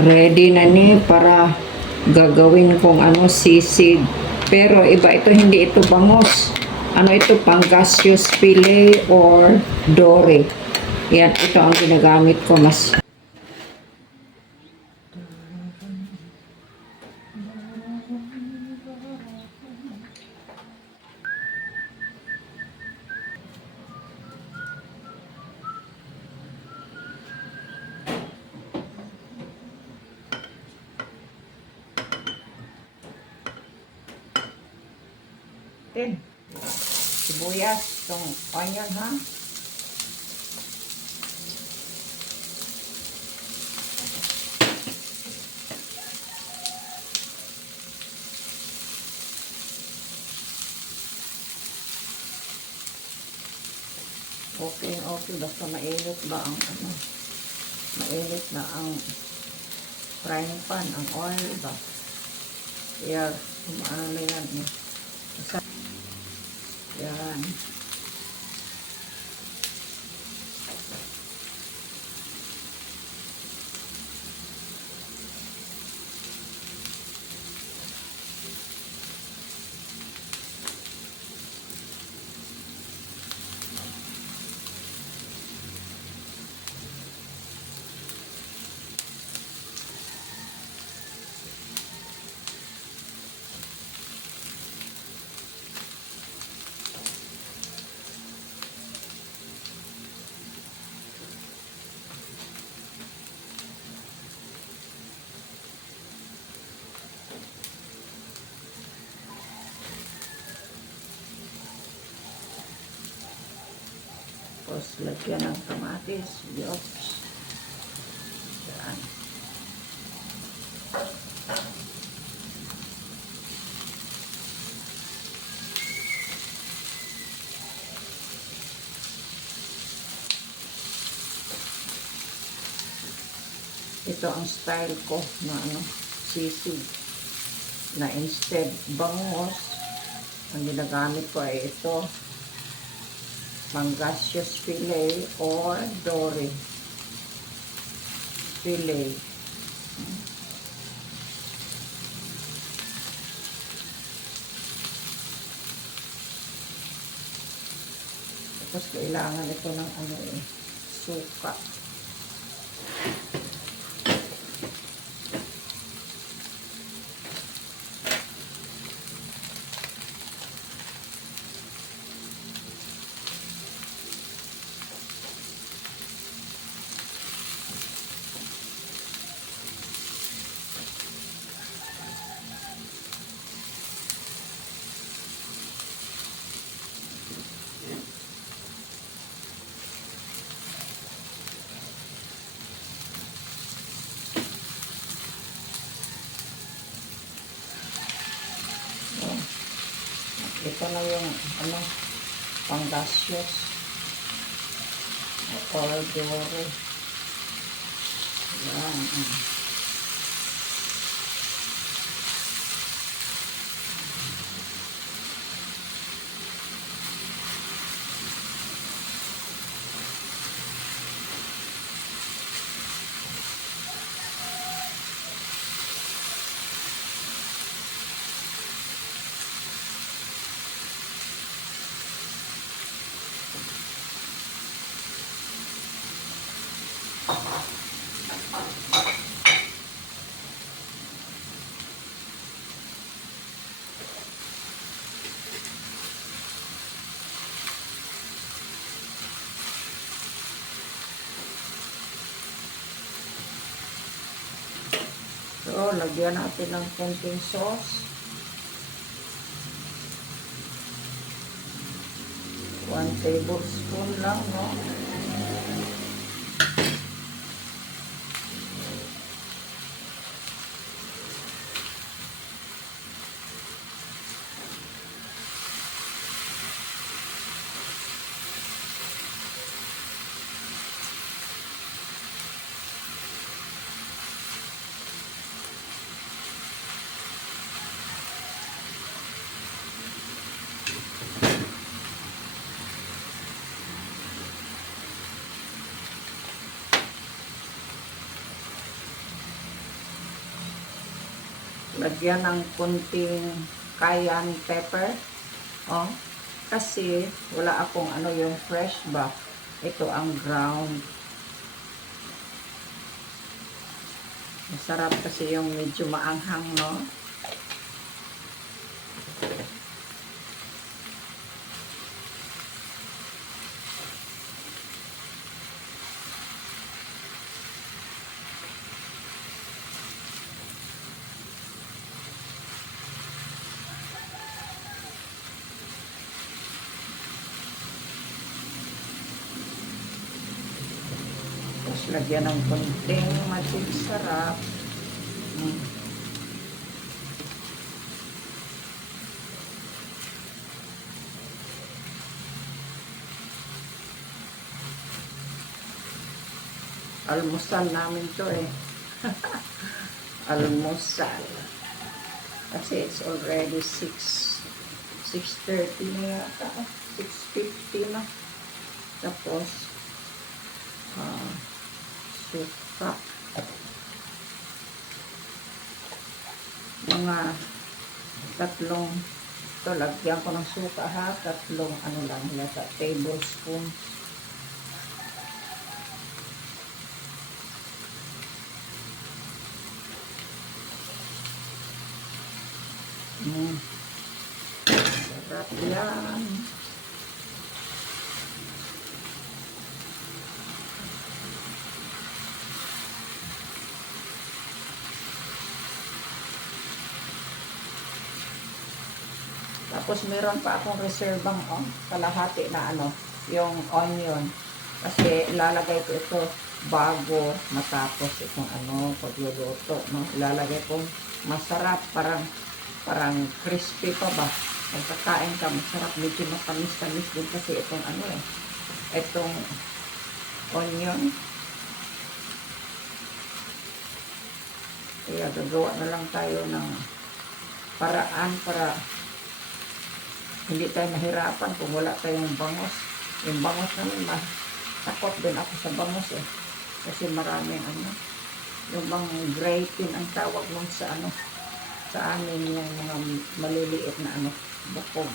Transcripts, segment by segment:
Ready na ni para gagawin kong sisig. Pero iba ito, hindi ito bangus. Ito, pangasius filet or dory. Yan, ito ang ginagamit ko mas. Sibuyas, itong onion ha. Okay, basta mainit ba ang mainit na ang frying pan, ang oil ba. Kaya, na yan eh. Yan. Tapos, lagyan ng kamatis, yops. Yan. Ito ang style ko na sisig. Na instead bangus, ang ginagamit ko ay ito. Pangasius filet or dory filet. Tapos kailangan ito ng suka. Ito na yung pangasius or dory. Yan. So, lagyan natin ng konting sauce. 1 tablespoon lang, no? lagyan ng kunting cayenne pepper. Oh, kasi wala akong ano yung fresh ba. Ito ang ground. Masarap kasi yung medyo maanghang, no? Tapos lagyan ng konting magic sarap. Almusal namin to eh. Almusal. Kasi it's already 6:30 na yata. 6:50 na. Tapos, suka. Mga tatlong, ito lagyan ko ng suka ha. Tatlong ano lang yata, tablespoon. Sarap yan. Tapos meron pa akong reservang kalahati na ano, yung onion. Kasi ilalagay ko ito bago matapos itong ano, pagluluto, no? Ilalagay ko masarap, parang crispy pa ba? Pagkakain ka, masarap, medyo matamis-tamis din kasi itong ano eh, itong onion. Kaya gagawa na lang tayo ng paraan para hindi tayo mahirapan kung wala tayong bangos. Yung bangos namin, takot din ako sa bangos eh. Kasi maraming ano, yung bang gratin ang tawag nung sa ano, sa amin yung mga maliliit na ano, bukog.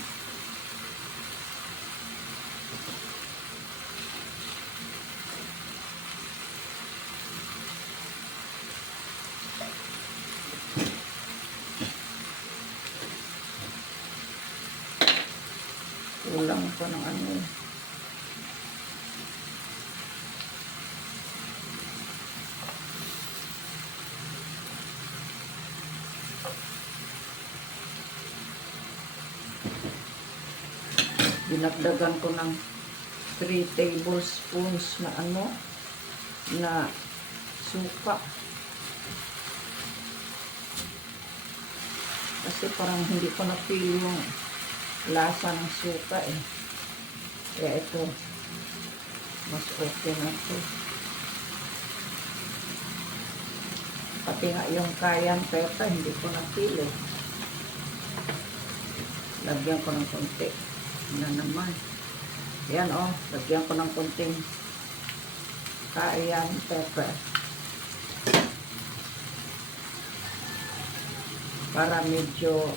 Kulang ko ng ano eh. Dinagdagan ko ng 3 tablespoons na ano, na suka. Kasi parang hindi ko na-feel yung lasa ng suka eh. Kaya ito, mas okay na ito. Pati nga yung cayenne pepper, hindi ko na-feel eh. Lagyan ko ng konti na naman. Yan lagyan ko ng konting cayenne pepper para medyo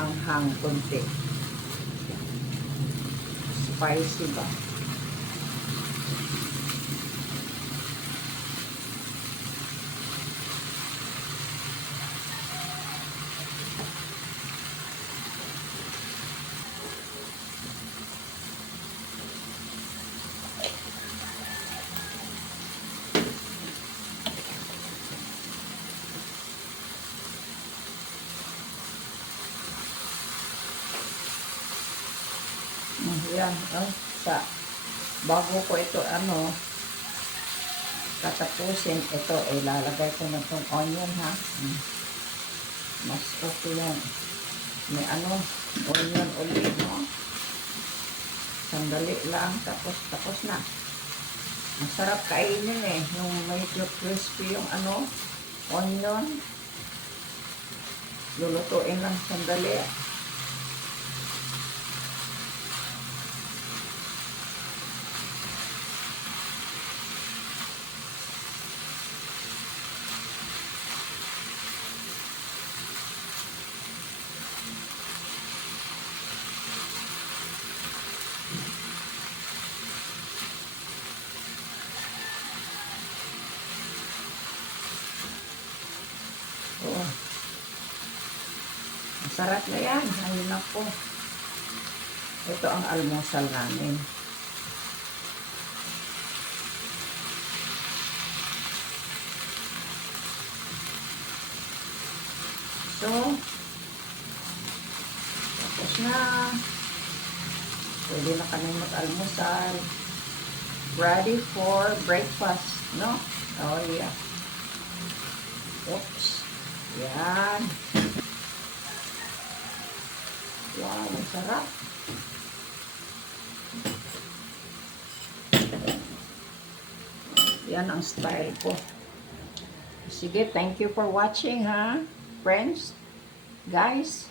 anghang konti, spicy ba. Yan, bago ko ito tatapusin, ito ilalagay ko na itong onion ha. Mas okay yan. May onion ulit, no? Sandali lang, tapos na. Masarap kainin eh, yung medyo crispy yung onion. Lulutuin lang sandali. Sarap na yan. Ayun na po. Ito ang almusal namin. So, tapos na. Pwede na kami mag-almusal. Ready for breakfast, no? Oh, yeah. Oops. Yan. Wow, ang sarap. Yan ang style ko. Sige, thank you for watching, ha? Friends, guys.